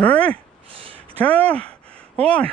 3, 2, 1.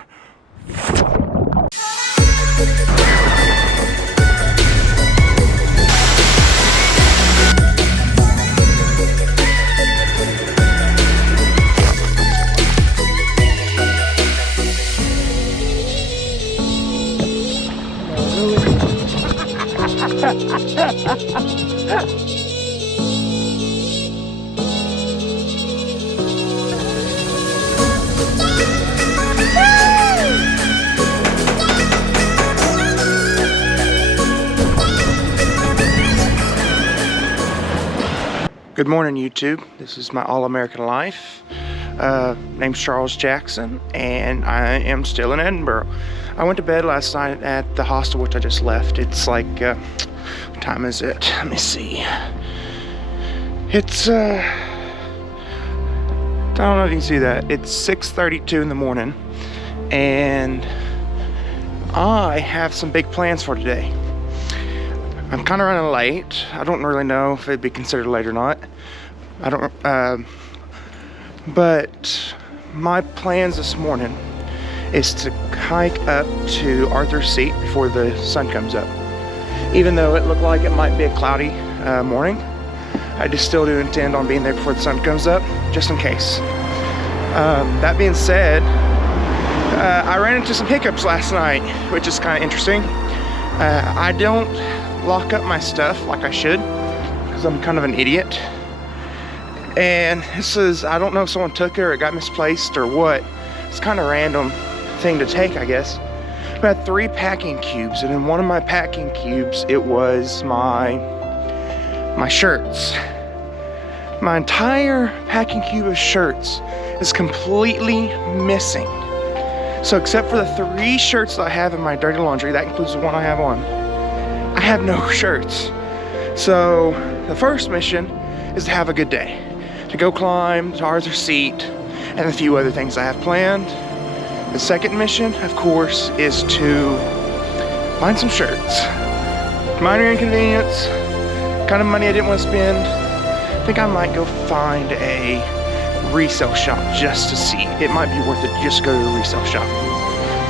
Good morning, YouTube. This is my all-American life. Name's Charles Jackson, and I am still in Edinburgh. I went to bed last night at the hostel, which I just left. It's like, what time is it? Let me see. It's, I don't know if you can see that. It's 6:32 in the morning, and I have some big plans for today. I'm kind of running late. I don't really know if it'd be considered late or not. I don't, but my plans this morning is to hike up to Arthur's Seat before the sun comes up. Even though it looked like it might be a cloudy morning, I just still do intend on being there before the sun comes up, just in case. That being said, I ran into some hiccups last night, which is kind of interesting. I don't lock up my stuff like I should, because I'm kind of an idiot. And this is, I don't know if someone took it or it got misplaced or what. It's kind of a random thing to take, I guess. I had 3 packing cubes, and in one of my packing cubes, it was my shirts. My entire packing cube of shirts is completely missing. So except for the 3 shirts that I have in my dirty laundry, that includes the one I have on, I have no shirts. So the first mission is to have a good day, to go climb to Arthur's Seat and a few other things I have planned. The second mission, of course, is to find some shirts. Minor inconvenience, kind of money I didn't want to spend. I think I might go find a resale shop just to see. It might be worth it to just go to a resale shop.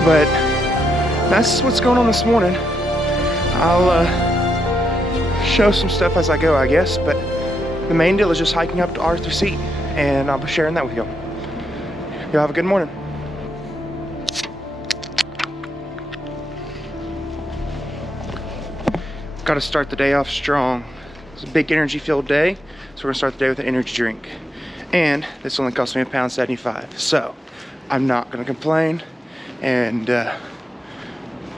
But that's what's going on this morning. I'll show some stuff as I go, I guess, but the main deal is just hiking up to Arthur's Seat, and I'll be sharing that with y'all. Y'all have a good morning. Got to start the day off strong. It's a big energy-filled day, so we're gonna start the day with an energy drink. And this only cost me £1.75, so I'm not gonna complain, and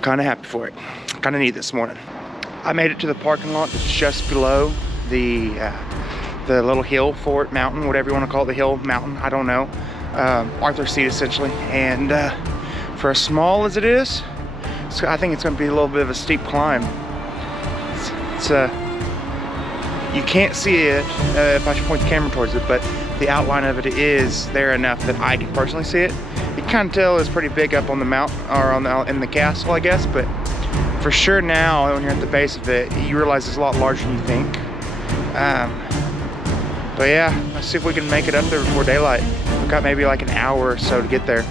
kind of happy for it. Kind of need this morning. I made it to the parking lot that's just below the little hill fort mountain, whatever you want to call it, the hill mountain, I don't know. Arthur's Seat essentially. And for as small as it is, I think it's going to be a little bit of a steep climb. It's you can't see it if I should point the camera towards it, but the outline of it is there enough that I can personally see it. You can kind of tell it's pretty big up on the mountain, or in the castle, I guess, but for sure now, when you're at the base of it, you realize it's a lot larger than you think. But yeah, let's see if we can make it up there before daylight. We've got maybe like an hour or so to get there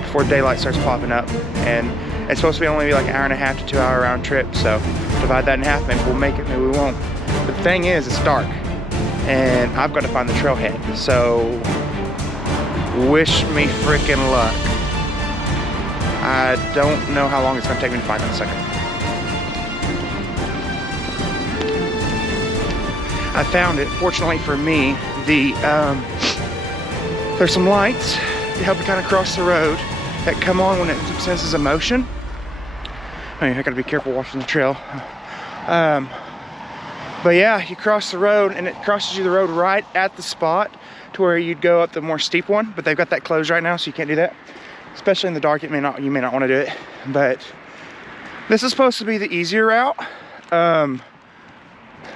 before daylight starts popping up. And it's supposed to be only like an hour and a half to 2 hour round trip. So divide that in half, maybe we'll make it, maybe we won't. But the thing is, it's dark and I've got to find the trailhead. So wish me freaking luck. I don't know how long it's going to take me to find that second. I found it. Fortunately for me, there's some lights to help you kind of cross the road that come on when it senses a motion. I mean, I gotta be careful watching the trail. But yeah, you cross the road and it crosses you the road right at the spot to where you'd go up the more steep one, but they've got that closed right now, so you can't do that. Especially in the dark, you may not want to do it. But this is supposed to be the easier route.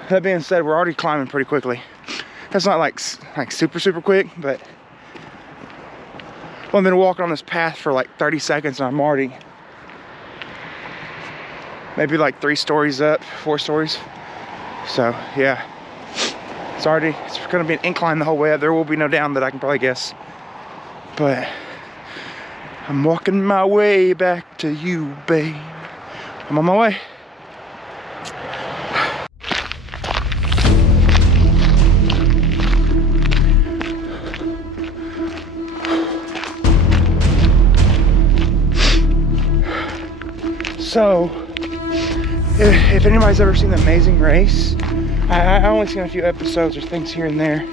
That being said, we're already climbing pretty quickly. That's not like super quick, but well, I've been walking on this path for like 30 seconds and I'm already maybe like 3 stories up, 4 stories. So yeah, it's gonna be an incline the whole way up. There will be no down that I can probably guess. But I'm walking my way back to you, babe. I'm on my way. So, if anybody's ever seen The Amazing Race, I only seen a few episodes or things here and there.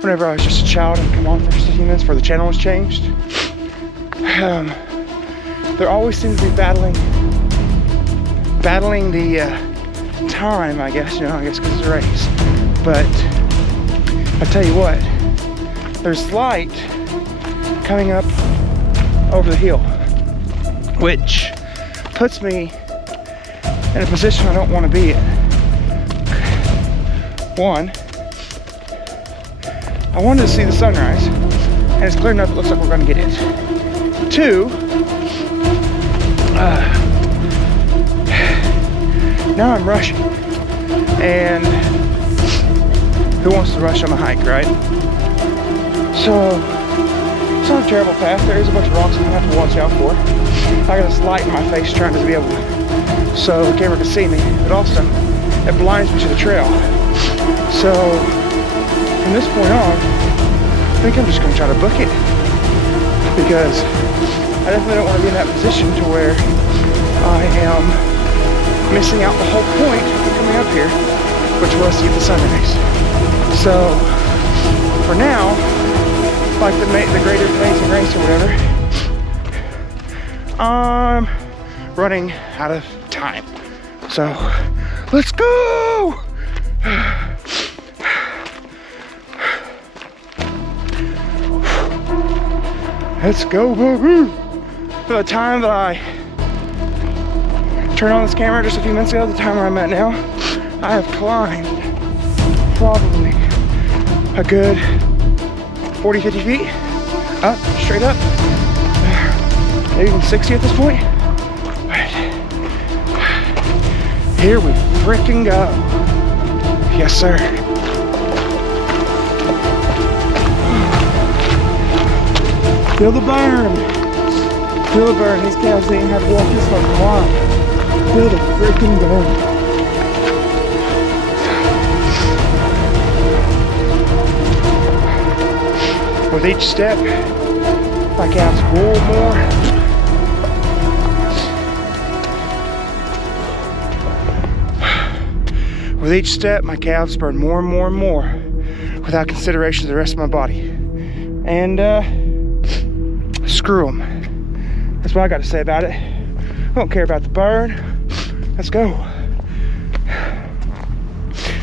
Whenever I was just a child and come on for just a few minutes before the channel was changed. There always seems to be battling the time, I guess, I guess because it's a race. But I tell you what, there's light coming up over the hill, which puts me in a position I don't want to be in. One, I wanted to see the sunrise, and it's clear enough it looks like we're going to get it. Two, now I'm rushing, and who wants to rush on a hike, right? So, it's not a terrible path. There is a bunch of rocks I'm going to have to watch out for. I got this light in my face trying to be able to, so the camera can see me, but also it blinds me to the trail. So, from this point on, I think I'm just going to try to book it, because I definitely don't want to be in that position to where I am missing out the whole point of coming up here, which was to see the sunrise. So, for now, like the Great Amazing Race or whatever, I'm running out of time. So, let's go! Let's go, baby! For the time that I turned on this camera just a few minutes ago, the time where I'm at now, I have climbed probably a good 40, 50 feet up, straight up, maybe even 60 at this point. But here we freaking go. Yes, sir. Feel the burn. Feel the burn. These calves ain't had to walk this fucking while. Feel the freaking burn. With each step, my calves roll more. With each step, my calves burn more and more and more without consideration of the rest of my body. And, screw them. That's what I got to say about it. I don't care about the burn. Let's go.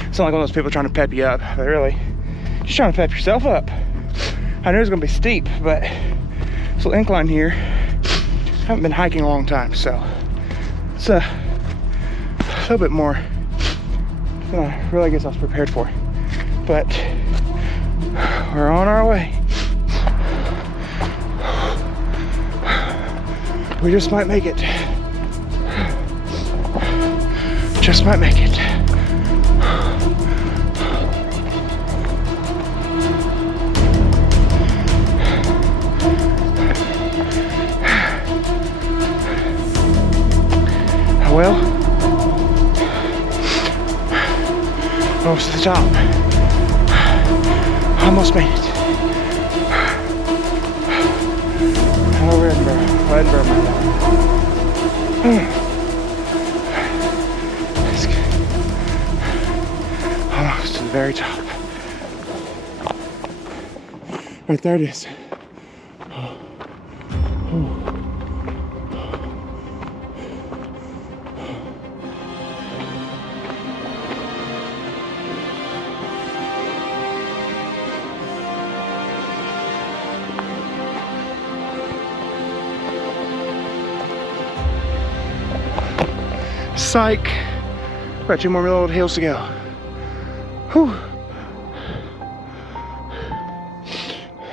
It's not like one of those people trying to pep you up, but really, just trying to pep yourself up. I knew it was going to be steep, but this little incline here, I haven't been hiking a long time, so it's a little bit more than I really guess I was prepared for. But we're on our way. We just might make it. Just might make it. Well, almost to the top. Almost made it. Oh, Edinburgh, my God. Almost to the very top. Right there it is. Psych. Got 2 more little hills to go. Whew.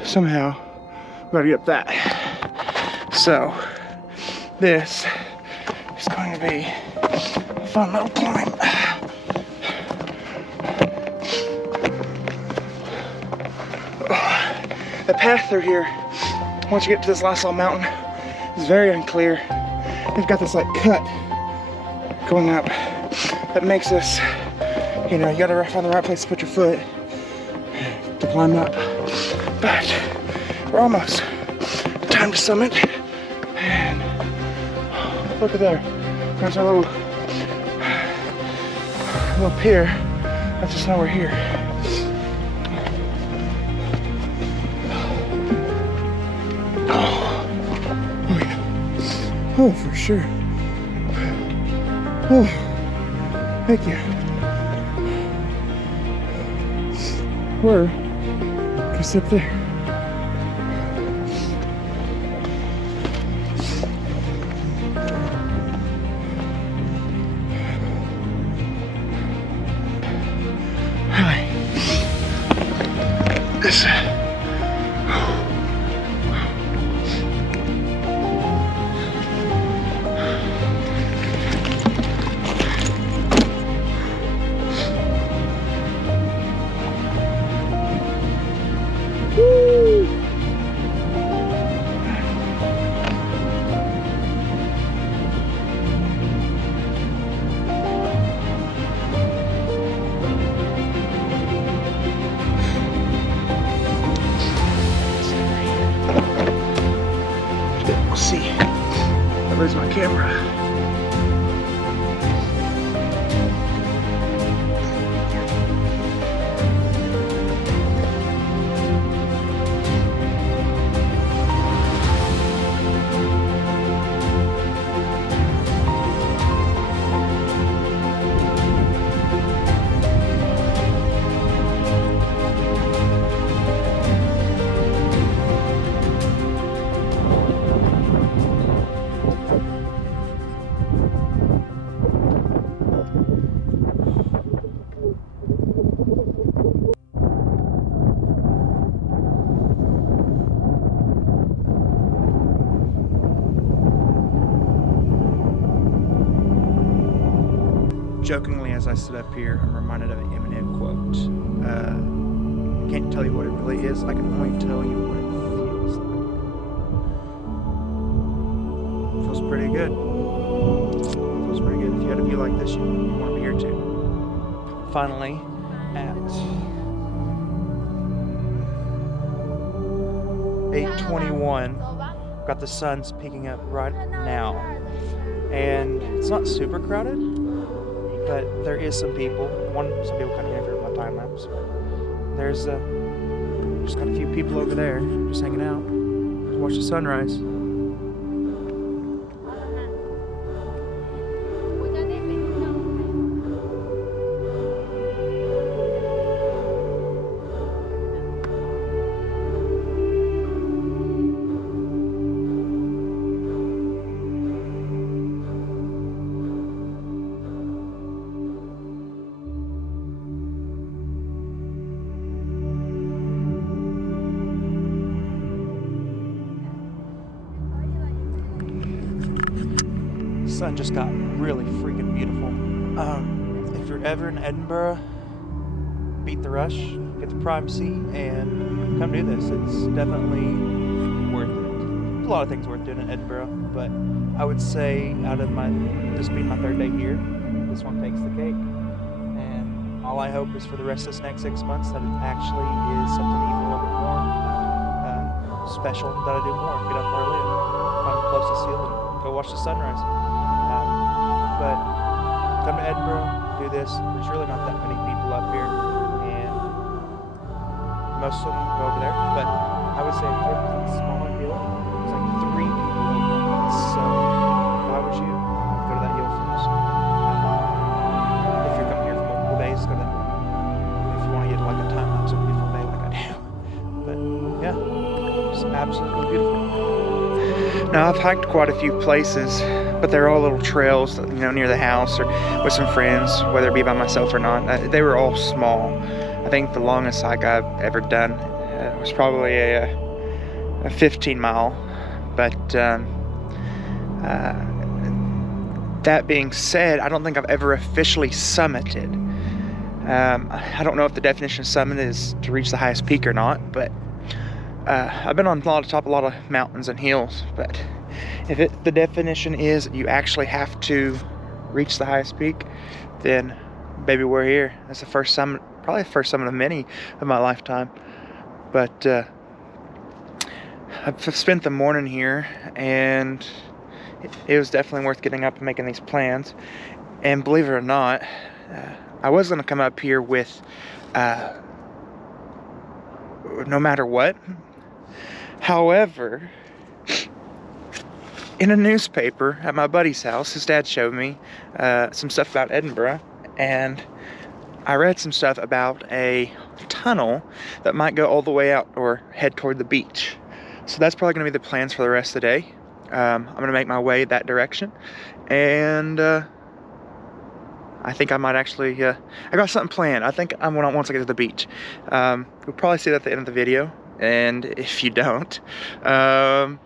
Somehow, we gotta get up that. So, this is going to be a fun little climb. The path through here once you get to this last little mountain, it's very unclear. They've got this like cut going up that makes this, you know, you gotta find the right place to put your foot to climb up. But we're almost. Time to summit. And look at there. There's our little pier. That's just how we're here. Oh yeah. Oh, for sure. Oh, thank you. We're just up there. This we'll see. Where's my camera? Jokingly, as I sit up here, I'm reminded of an Eminem quote. I can't tell you what it really is. I can only tell you what it feels like. It feels pretty good. It feels pretty good. If you had a view like this, you want to be here too. Finally, at 8:21, got the sun's peeking up right now, and it's not super crowded. But there is some people. Some people kind of interfere with my time lapse. There's just got a few people over there just hanging out to watch the sunrise. Sun just got really freaking beautiful. If you're ever in Edinburgh, beat the rush, get the prime seat, and come do this. It's definitely worth it. There's a lot of things worth doing in Edinburgh, but I would say out of this being my third day here, this one takes the cake. And all I hope is for the rest of this next 6 months that it actually is something even a little bit more special, that I do more. Get up early and find the closest hill and go watch the sunrise. But come to Edinburgh, do this. There's really not that many people up here, and most of them go over there. But I would say if it was a smaller hill, there's like 3 people over there. So if I was you, I'd go to that hill first. If you're coming here for multiple days, go to that hill. If you want to get like a time lapse of a beautiful day like I do. But yeah, it's absolutely beautiful. Now I've hiked quite a few places, but they're all little trails, you know, near the house or with some friends, whether it be by myself or not. They were all small. I think the longest hike I've ever done was probably a 15 mile. But that being said, I don't think I've ever officially summited. I don't know if the definition of summit is to reach the highest peak or not, but I've been on top a lot of mountains and hills, but if the definition is you actually have to reach the highest peak, then baby, we're here. That's the first summit, probably the first summit of many of my lifetime. But I've spent the morning here, and it was definitely worth getting up and making these plans. And believe it or not, I was going to come up here with no matter what. However, in a newspaper at my buddy's house, his dad showed me some stuff about Edinburgh, and I read some stuff about a tunnel that might go all the way out or head toward the beach. So that's probably going to be the plans for the rest of the day. I'm going to make my way that direction, and I think I might actually, I got something planned. I think I'm going to, once I get to the beach. You'll probably see that at the end of the video, and if you don't, I'll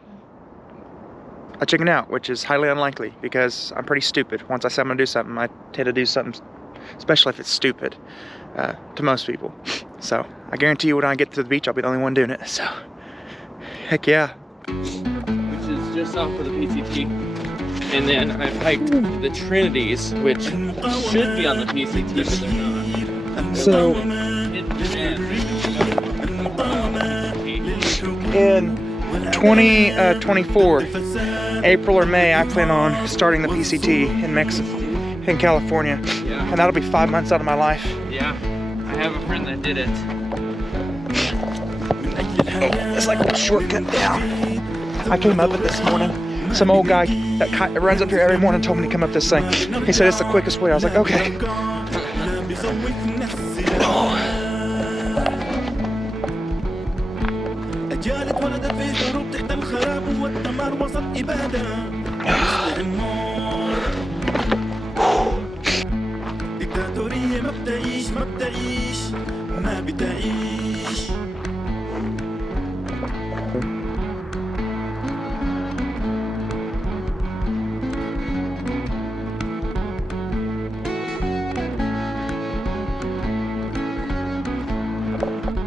chicken out, which is highly unlikely because I'm pretty stupid. Once I say I'm going to do something, I tend to do something, especially if it's stupid, to most people. So I guarantee you when I get to the beach, I'll be the only one doing it. So, heck yeah. Which is just off of the PCT. And then I've hiked the Trinities, which should be on the PCT, but they're not. So, in 2024, April or May, I plan on starting the PCT in California. Yeah. And that'll be 5 months out of my life. Yeah, I have a friend that did it. It's like a shortcut down. I came up it this morning. Some old guy that runs up here every morning told me to come up this thing. He said it's the quickest way. I was like, okay.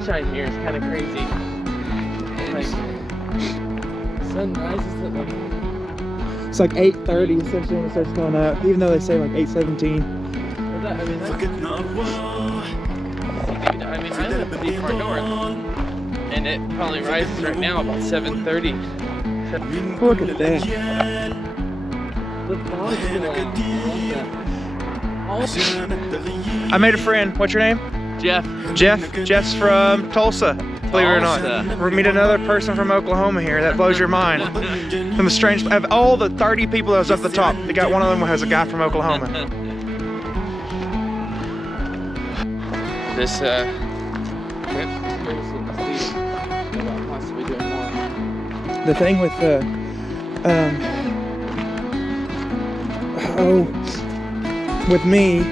Shine here is kind of crazy. Like, sun rises at like... It's like 8:30 essentially when it starts going up, even though they say like 8:17. I mean, I live pretty far north, and it probably rises right now about 7:30. Look at that. I made a friend. What's your name? Jeff. Jeff's from Tulsa, believe it or not. We're meet another person from Oklahoma here. That blows your mind. From the strange, of all the 30 people that was up the top, they got one of them has a guy from Oklahoma. This possibly doing more. The thing with with me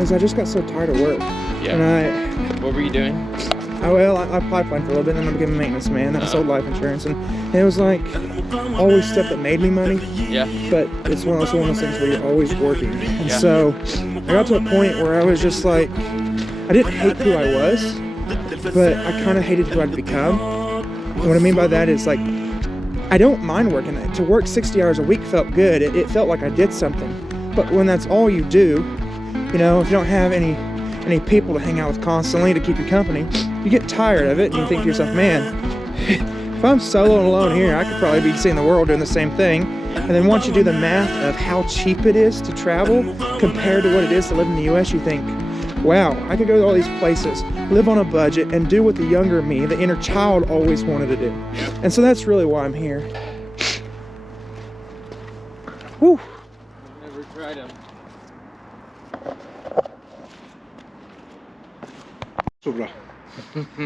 is I just got so tired of work. Yeah. And what were you doing? I pipelined for a little bit, and then I became a maintenance man. Then I sold life insurance, and it was like always stuff that made me money. Yeah. But it's one of those things where you're always working, and Yeah. so I got to a point where I was just like, I didn't hate who I was, but I kind of hated who I'd become. And what I mean by that is like, I don't mind working. To work 60 hours a week felt good. It felt like I did something. But when that's all you do, you know, if you don't have any people to hang out with constantly to keep you company, you get tired of it and you think to yourself, man, if I'm solo and alone here, I could probably be seeing the world doing the same thing. And then once you do the math of how cheap it is to travel compared to what it is to live in the US, you think, wow, I could go to all these places, live on a budget, and do what the younger me, the inner child, always wanted to do. And so that's really why I'm here. Whew. I've never tried them.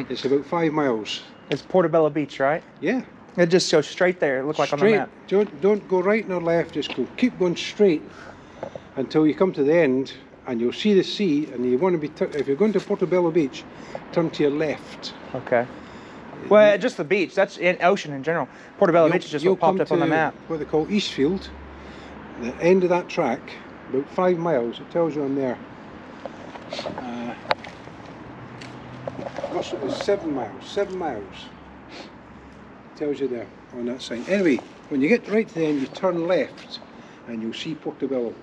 It's about 5 miles. It's Portobello Beach, right? Yeah. It just goes straight there. It looked like on the Straight. map. Don't go right nor left. Just keep going straight until you come to the end, and you'll see the sea. And you want to be if you're going to Portobello Beach, turn to your left. Okay. Well, just the beach. That's in ocean in general. Portobello Beach is just what popped up on the map. What they call Eastfield. The end of that track, about 5 miles. It tells you on there. It's 7 miles. 7 miles. tells you there on that sign. Anyway, when you get right to the end, you turn left and you'll see Portobello.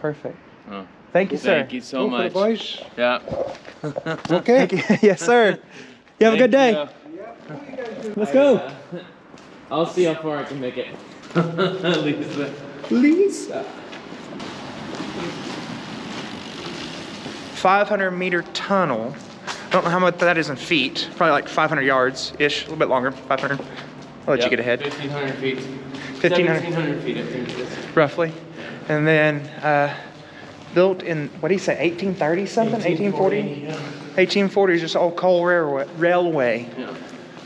Perfect. Oh, Thank you, sir. thank you so Go for it, much. boys. Yeah. Okay. Thank you. Yes, sir. You have a good day. Thank you. Let's go. I'll see how far I can make it. Lisa. Lisa. 500-meter tunnel. I don't know how much that is in feet. Probably like 500 yards-ish, a little bit longer, 500. I'll let you get ahead. 1,500 feet. 1,500. 1,700 feet, I think it is. Roughly. And then built in, what do you say, 1830 something? 1840? 1840 is just old coal railway. Yeah.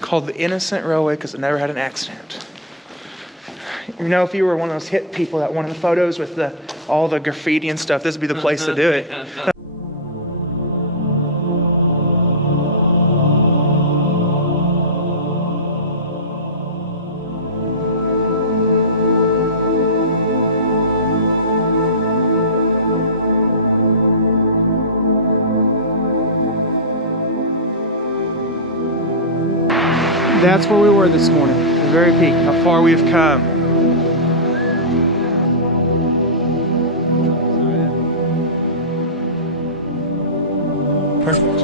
Called the Innocent Railway because it never had an accident. You know, if you were one of those hit people that wanted the photos with all the graffiti and stuff, this would be the place to do it. That's where we were this morning, the very peak, how far we've come. Perfect.